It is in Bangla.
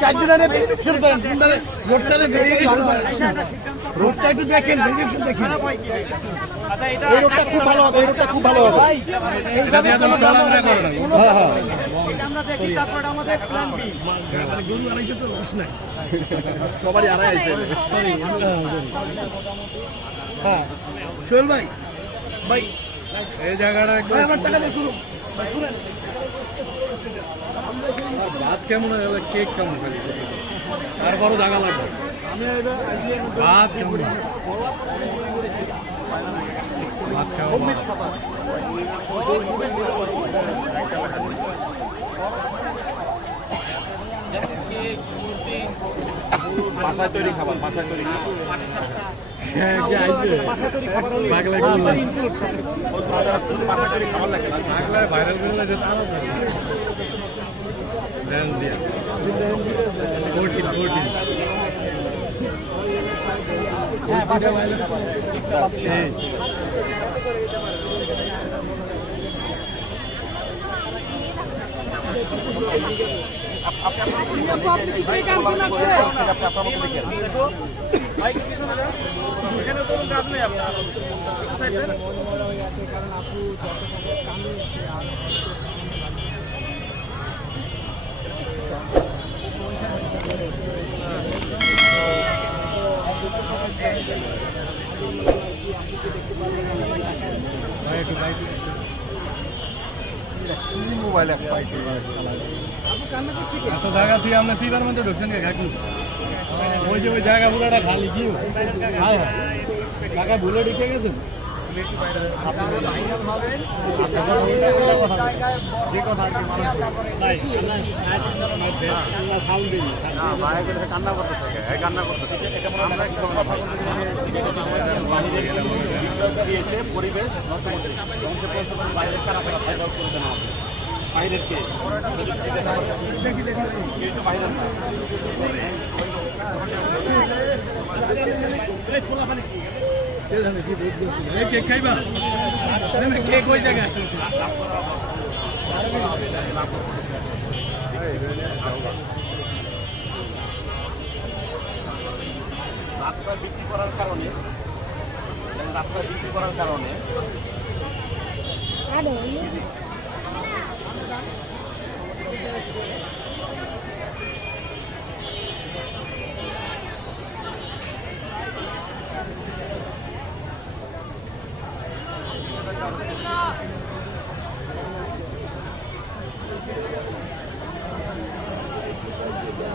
চারজনের ভেরিফিকেশন করেন তিনবারে রোডটারে ভেরিফিকেশন করেন রোডটা একটু দেখেন ভেরিফিকেশন দেখেন। এই রোডটা খুব ভালো হবে এই রোডটা খুব ভালো হবে। এইভাবে কোনো করে না হ্যাঁ হ্যাঁ। সবারই আড়াই আছে। হ্যাঁ সোহেল ভাই। ভাই এই জায়গাটা একদম ভাই টাকা দিয়ে শুনেন। ভাত কেমন হয়ে? গেল কেক কেমন খালি তারপরও জায়গা লাগবে। ভাত কেমন ভাত খাওয়া ভালো। হ্যাঁ, কে আইছে? পাগলা কি বলল? পাগলা ভাইরাল করে লাগছে তারও রেল দিয়া। 14, 14 সেই। ভাই একটু বাইক এত জায়গা থেকে আমরা সিবার মধ্যে ঢুকছেন কে ওই যে ওই জায়গা পুরোটা খালি কি? হ্যাঁ ভুলে ঢুকে গেছেন? কান্না করতেছে। কান্না করতেছে। আমরা কি করব? কথা বলতে দিয়েছে পরিবেশ নষ্ট করতে ধ্বংসপ্রস্ত করে বাইরের কারা বাইরে ফায়দা করে দেন আমাদের বাইরের কে দেখি দেখি বাইরের না এই কেক খাইবা না, না, কেক জায়গায় রাস্তা বিক্রি করার কারণে রাস্তা বিক্রি করার কারণে? don't